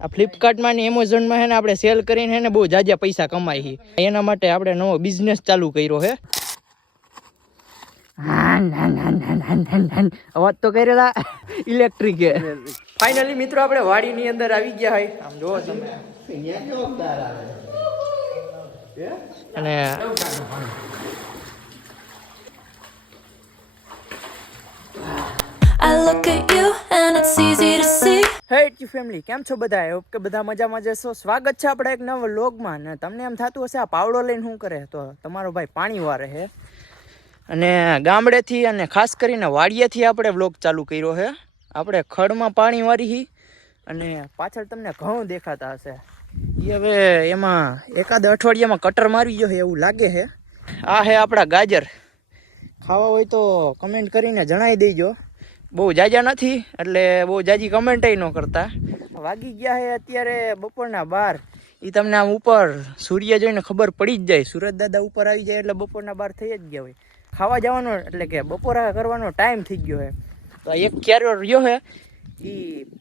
આ ફ્લિપકાર્ટમાં ને એમેઝોનમાં હે ને આપણે સેલ કરીને હે ને બહુ જાજા પૈસા કમાઈ હી. એના માટે આપણે નવો બિઝનેસ ચાલુ કર્યો હે. અવાજ તો કરેલા ઇલેક્ટ્રિક હે. ફાઇનલી મિત્રો આપણે વાડીની અંદર આવી ગયા હોય. આમ જોવો તમે અને I look at you and it's easy to see. હે ટી ફેમિલી, કેમ છો બધા? આઈ હોપ કે બધા મજામાં જશો. સ્વાગત છે આપણે એક નવા વ્લોગમાં. ને તમને એમ થતું હશે આ પાવડો લઈને શું કરે, તો તમારો ભાઈ પાણી વારે છે. અને ગામડેથી અને ખાસ કરીને વાડિયાથી આપણે વ્લોગ ચાલુ કર્યો છે. આપણે ખડમાં પાણી વારી હી અને પાછળ તમને ઘઉં દેખાતા હશે. એ હવે એમાં એકાદ અઠવાડિયામાં કટર મારી ગયો છે એવું લાગે છે. આ છે આપણા ગાજર. ખાવા હોય તો કમેન્ટ કરીને જણાવી દેજો. બહુ જાજા નથી એટલે બહુ જાજી કમેન્ટ ન કરતા. વાગી ગયા છે અત્યારે બપોરના 12. એ તમને આમ ઉપર સૂર્ય જોઈને ખબર પડી જ જાય. સુરત દાદા ઉપર આવી જાય એટલે બપોરના 12 થઈ જ ગયા હોય. ખાવા જવાનો એટલે કે બપોરા કરવાનો ટાઈમ થઈ ગયો છે. તો એક ક્યારો રહ્યો છે એ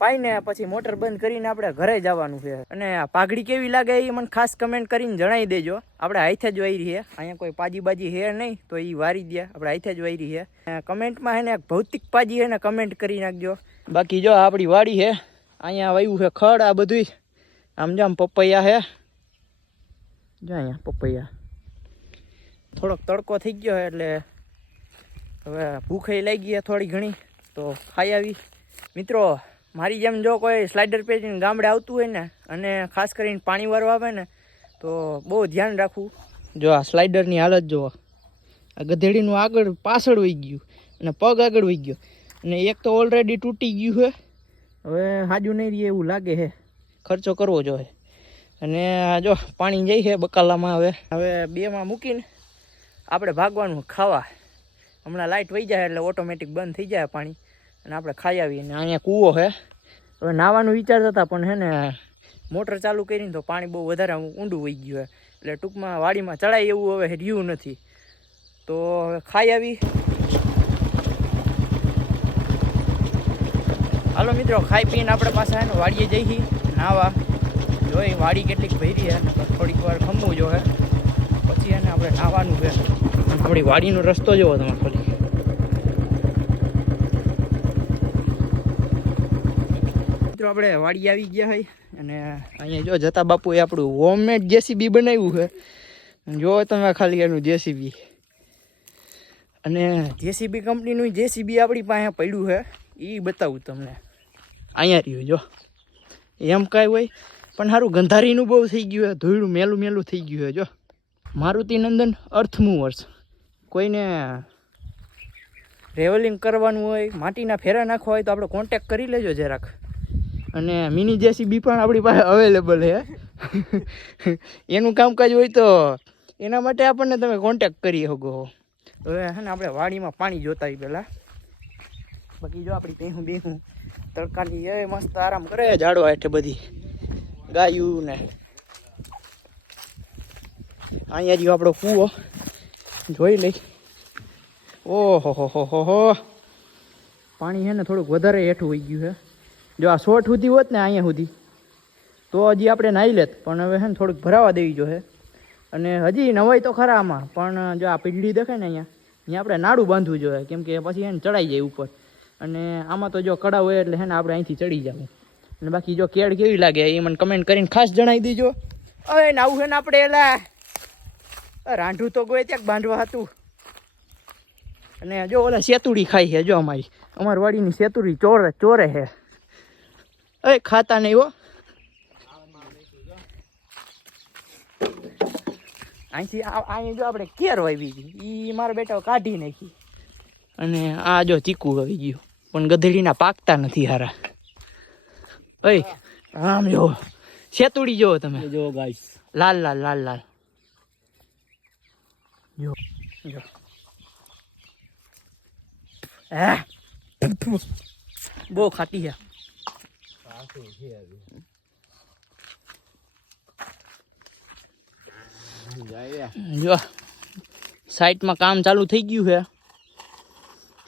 પાઈને પછી મોટર બંધ કરીને આપણે ઘરે જવાનું છે. અને આ પાઘડી કેવી લાગે એ મને ખાસ કમેન્ટ કરીને જણાવી દેજો. આપણે હાથે જ વારી છે, અહીંયા કોઈ પાજી બાજી હે નહીં તો એ વારી દે. આપણે હાથે જ વારી છે. કમેન્ટમાં હે ને એક ભૌતિક પાજી હે ને કમેન્ટ કરી નાખજો. બાકી જો આપણી વાડી છે, અહીંયા વાવ્યું છે ખડ. આ બધું આમ જો આમ પપૈયા છે, જો અહીંયા પપૈયા. થોડોક તડકો થઈ ગયો એટલે હવે ભૂખે લાગી ગઈ થોડી ઘણી તો ખાઈ આવી. મિત્રો મારી જેમ જો કોઈ સ્લાઇડર પેજીને ગામડે આવતું હોય ને અને ખાસ કરીને પાણી વારવા આવે ને તો બહુ ધ્યાન રાખવું. જો આ સ્લાઇડરની હાલત જુઓ. આ ગધેડીનું આગળ પાછળ વહી ગયું અને પગ આગળ વહી ગયો અને એક તો ઓલરેડી તૂટી ગયું છે. હવે હાજુ નહીં રહે એવું લાગે છે. ખર્ચો કરવો જોઈએ. અને જો પાણી જાય છે બકાલામાં. હવે બેમાં મૂકીને આપણે ભાગવાનું ખાવા. હમણાં લાઇટ વહી જાય એટલે ઓટોમેટિક બંધ થઈ જાય પાણી અને આપણે ખાઈ આવીએ. અને અહીંયા કૂવો છે. હવે નાવાનું વિચારતા હતા પણ હે ને મોટર ચાલુ કરીને તો પાણી બહુ વધારે ઊંડું વહી ગયું છે. એટલે ટૂંકમાં વાડીમાં ચડાય એવું હવે રહ્યું નથી. તો હવે ખાઈ આવી. હાલો મિત્રો, ખાઈ પીને આપણે પાછા એને વાડીએ જઈ નાવા. જોઈ વાડી કેટલીક ભરી છે, થોડીક વાર ખમવું જોઈએ પછી એને આપણે નાવાનું છે. આપણી વાડીનો રસ્તો જોવો તમે ખાલી. મિત્રો આપણે વાડી આવી ગયા હોય અને અહીંયા જો જતા બાપુએ આપણું હોમમેડ જેસીબી બનાવ્યું છે. જો તમે ખાલી એનું જેસીબી. અને જેસીબી કંપનીનું જેસીબી આપણી પાસે પડ્યું છે એ બતાવું તમને. અહીંયા રહ્યું જો. એમ કાંઈ હોય પણ સારું ગંધારીનું બહુ થઈ ગયું છે. ધોયડું મેલું મેલું થઈ ગયું છે. જો મારુતિ નંદન અર્થ મૂવર્સ. કોઈને ટ્રેવલિંગ કરવાનું હોય, માટીના ફેરા નાખવા હોય તો આપણે કોન્ટેક કરી લેજો જરાક. અને મિની જેસીબી પણ આપણી પાસે અવેલેબલ છે. એનું કામકાજ હોય તો એના માટે આપણને તમે કોન્ટેક કરી શકો. હવે હે ને આપણે વાડીમાં પાણી જોતા હોય પહેલાં. બાકી જો આપણી બેહું તડકાની એ મસ્ત આરામ કરે. ઝાડવા હેઠે બધી ગાયું ને. અહીંયા જ આપણો કૂવો જોઈ લઈ. ઓહો હો પાણી છે ને થોડુંક વધારે હેઠું વહી ગયું છે. જો આ 100 સુધી હોત ને અહીંયા સુધી તો હજી આપણે નાહી લેત. પણ હવે છે ને થોડુંક ભરાવા દેવી જોઈએ. અને હજી નવાય તો ખરા આમાં. પણ જો આ પીઢડી દેખાય ને અહીંયા આપણે નાડું બાંધવું જોઈએ. કેમ કે પછી એને ચડાઈ જાય ઉપર. અને આમાં તો જો કડા હોય એટલે છે ને આપણે અહીંથી ચડી જવું. અને બાકી જો કેળ કેવી લાગે એ મને કમેન્ટ કરીને ખાસ જણાવી દેજો. હવે નાવું છે ને આપણે એલા રાંઢું તો ગોય ત્યાં બાંધવા હતું. અને જો ઓલા સેતુડી ખાઈ છે. જો અમારી વાડીની સેતુડી ચોરે છે. એ ખાતા નહીં હો. અહીંથી અહીં જો આપણે કેર વાવી હતી એ મારા બેટા કાઢી નાખી. અને આ જો ચીકુ આવી ગયું પણ ગધેડીના પાકતા નથી હારા. ઓય આમ જો સેતુડી જોવો તમે. જો ગાઈસ લાલ લાલ લાલ લાલ જો જો. બહુ ખાતી છે. જો સાઈટમાં કામ ચાલુ થઈ ગયું છે.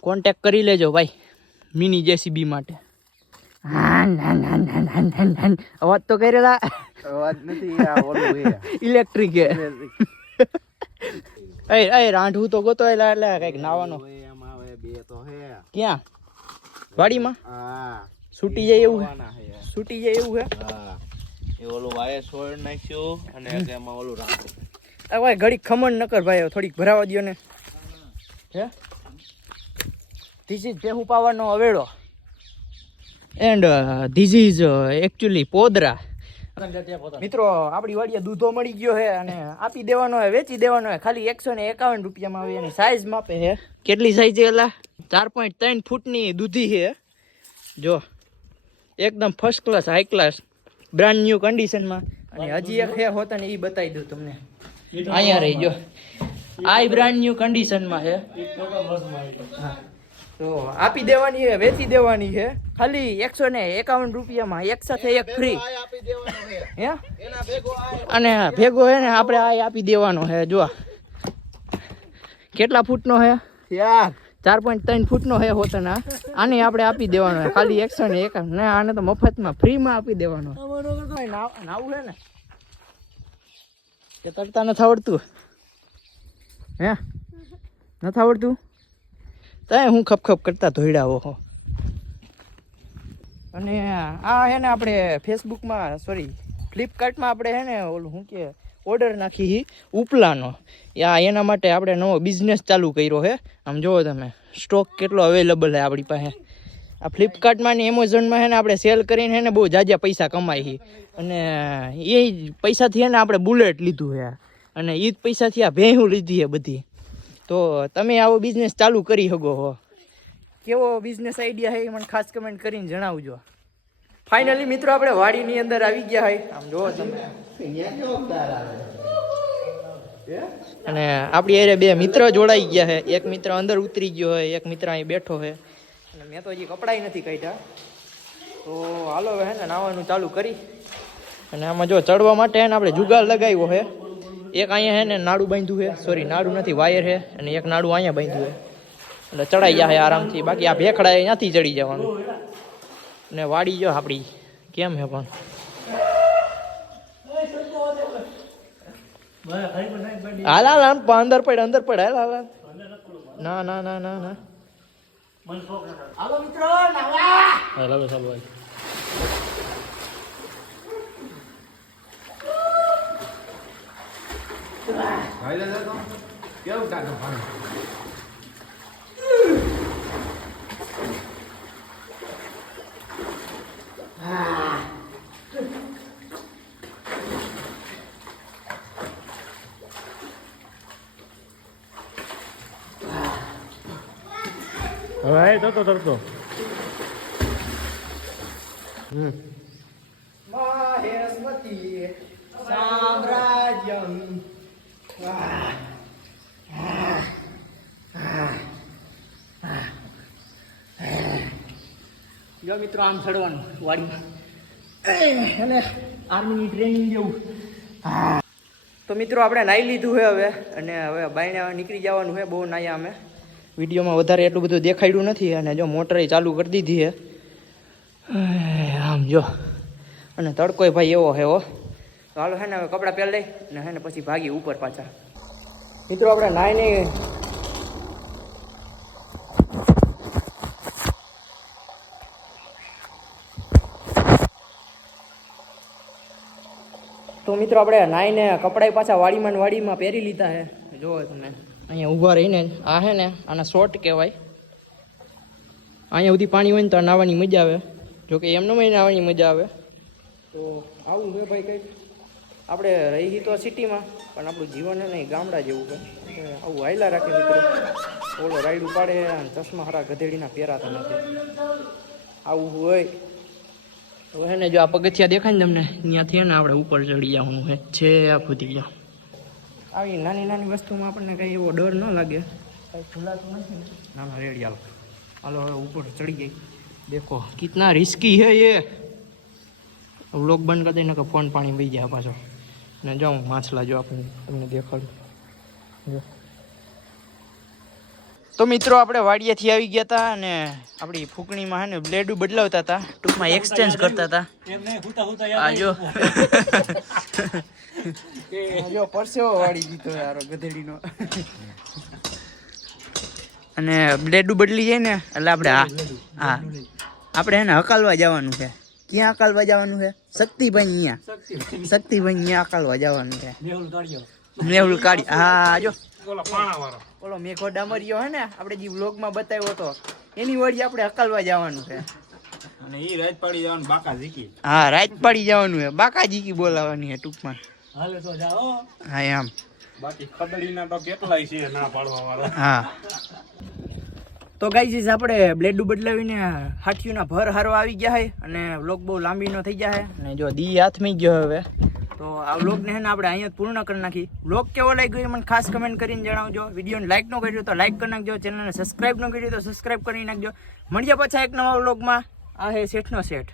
કોન્ટેક કરી લેજો ભાઈ મિની જેસીબી માટે. અવાજ તો કરેલા અવાજ નથી આ ઓલું હે ઇલેક્ટ્રિક હે એ રાંઢવું તો ગોતો એટલે કઈક નાવાનો એમ આવે બે તો હે ક્યાં વાડીમાં હા છૂટી જાય એવું વાના હે છૂટી જાય એવું હે હા એ ઓલું વાયર છોડ નાખ્યું અને એમાં ઓલું રાખો આ ભાઈ ઘડીક ખમણ ન કર ભાઈ થોડીક ભરાવા દ્યો ને હે ધીસ ઇઝ ભેહું પાવાનો અવેડો એન્ડ ધીસ ઇઝ એકચ્યુઅલી પોદરા મિત્રો આપણી વાડીએ દૂધો મળી ગયો છે અને આપી દેવાનો હે વેચી દેવાનો હે ખાલી 151 રૂપિયામાં આવે એની સાઈઝ માપે છે કેટલી સાઈઝ છે એલા 4.3 ફૂટની દૂધી છે જો એકદમ first class high class brand new કન્ડિશનમાં અને હજી એક હે હોતા ને એ બતાવી દઉં તમને અહીંયા રહી જો આ બ્રાન્ડ ન્યુ કન્ડિશનમાં છે હા તો આપી દેવાની છે વેચી દેવાની છે ખાલી 151 રૂપિયામાં એક સાથે એક ફ્રી આપી દેવાનો હે હે એના ભેગો અને ભેગો હે ને આપણે આ આપી દેવાનો છે જો કેટલા ફૂટનો છે યાર 4.3 ફૂટનો હે હોતના આને આપણે આપી દેવાનો છે ખાલી 151 ને આને તો મફતમાં ફ્રીમાં આપી દેવાનો નાવું છે ને કે તરતા નથી આવડતું હે નથી આવડતું તાય હું ખપ કરતા ધોઈડાવો હો અને આ હે ને આપણે ફેસબુકમાં સોરી ફ્લિપકાર્ટમાં આપણે હે ને ઓલું શું કે ઓર્ડર નાખી ઉપલાનો એના માટે આપણે નવો બિઝનેસ ચાલુ કર્યો છે આમ જુઓ તમે સ્ટોક કેટલો અવેલેબલ છે આપણી પાસે આ ફ્લિપકાર્ટમાં ને એમેઝોનમાં છે ને આપણે સેલ કરીને છે ને બહુ જાજા પૈસા કમાઈ છે અને એ પૈસાથી છે ને આપણે બુલેટ લીધું છે અને એ જ પૈસાથી આ ભેહું લીધી છે બધી તો તમે આવો બિઝનેસ ચાલુ કરી શકો હો કેવો બિઝનેસ આઈડિયા છે એ મને ખાસ કમેન્ટ કરીને જણાવજો ફાઇનલી મિત્રો આપણે વાડીની અંદર આવી ગયા હોય આમ જુઓ તમે અને આપણી અરે બે મિત્ર જોડાઈ ગયા છે એક મિત્ર અંદર ઉતરી ગયો હોય એક મિત્ર અહીં બેઠો છે અને મેં તો હજી કપડાય નથી કાઢ્યા તો હાલો હવે હે ને નાવાનું ચાલુ કરી અને આમાં જો ચડવા માટે હે ને આપણે જુગાડ લગાવ્યો છે એક અહીંયા હે ને નાડું બાંધ્યું છે સોરી નાડું નથી વાયર છે અને એક નાડું અહીંયા બાંધ્યું છે એટલે ચડાઈ જાય આરામથી બાકી આ ભેખડા ત્યાંથી ચડી જવાનું ને વાડી જો આપણી કેમ હે પણ હાલ હાલ આમ અંદર પડ હાલ હાલ ના ના ના ના ના હાલો મિત્રો નાવા કેવું ટાટો પાણી હવે તરતો મહેશમતી સામ્રાજ્યમ જો મિત્રો આમ ચડવાનું વાડીમાં અને આર્મીની ટ્રેનિંગ જેવું તો મિત્રો આપણે નાહી લીધું છે હવે અને હવે બાયણે નીકળી જવાનું છે બહુ નાહ્યા અમે વિડીયોમાં વધારે એટલું બધું દેખાડ્યું નથી અને જો મોટર ચાલુ કરી દીધી છે આમ જો અને તડકોય ભાઈ એવો છે હો તો હાલો હે ને હવે કપડાં પહેરી લઈ ને હે ને પછી ભાગી ઉપર પાછા મિત્રો આપણે નાહીને તો મિત્રો આપણે નાહીને કપડાં પાછા વાડીમાં પહેરી લીધા છે જોવો તમે અહીંયા ઊભા રહીને આ હે ને આના શોર્ટ કહેવાય અહીંયા સુધી પાણી હોય ને તો નાહવાની મજા આવે જોકે એમનો નાહવાની મજા આવે તો આવું છે ભાઈ કંઈક આપણે રહી તો સિટીમાં પણ આપણું જીવન હે ને ગામડા જેવું છે આવું હાયલા રાખે મિત્રો ઓલો રાયડું પાડે અને ચશ્મા હારા ગધેડીના પહેરાતા નથી આવું હોય હવે હે ને જો આ પગથિયા દેખાય ને તમને ત્યાંથી ને આપણે ઉપર ચડી જવાનું છે આ સુધી જાઓ આવી નાની નાની વસ્તુમાં આપણને કંઈ એવો ડર ન લાગે કંઈ ખુલાતું નથી નાના રેડી હાલો હવે ઉપર ચડી ગઈ દેખો કિતના રિસ્કી હે ये વ્લોગ બંધ કરી દઈને કે ફોન પાણી વહી જાય પાછો ને જાઉં માછલા જો આપણે તમને દેખાડું જો તો મિત્રો આપણે વાડિયાથી આવી ગયા હતા અને આપણી ફૂકણીમાં હે ને બ્લેડ બદલાવતા હતા, ટૂંકમાં એક્સચેન્જ કરતા હતા. આ જો જો પરસેવો વાળી દીધો યાર ગધેડીનો. અને બ્લેડ બદલી જાય ને એટલે આપણે હા આપણે એને હકાલવા જવાનું છે. ક્યાં હકાલવા જવાનું છે? શક્તિભાઈ અહીંયા. શક્તિભાઈ અહીંયા હકાલવા જવાનું છે. મેહુલ કાઢી. હા જો ઓલો મેઘો ડામરિયો હે ને આપણે જે વ્લોગમાં બતાવ્યો હતો એની વળી આપણે હકાલવા જવાનું છે. અને ઈ રાત પાડી જવાનું બાકા ઝીકી. હા રાત પાડી જવાનું છે, બાકા ઝીકી બોલાવવાની છે ટૂંકમાં. હાલે તો જાઓ. હા એમ. બાકી ખદડીના તો કેટલાય છે ના પાડવા વાળા. હા તો ગાઈઝ આપણે બ્લેડ બદલાવીને હાથીઓના ભર હારવા આવી ગયા છે અને વ્લોગ બહુ લાંબીનો થઈ ગયા છે અને જો દી હાથમાં ગયો હવે. તો આ વ્લોગને છે ને આપણે અહીંયા જ પૂર્ણ કરી નાખી. વ્લોગ કેવો લાગ્યો એ મને ખાસ કમેન્ટ કરીને જણાવજો. વિડીયોને લાઈક ન કર્યો તો લાઈક કરી નાખજો, ચેનલને સબસ્ક્રાઈબ ન કર્યું તો સબસ્ક્રાઈબ કરી નાખજો. મળીએ પાછા એક નવા વ્લોગમાં. આ હે શેઠનો શેઠ.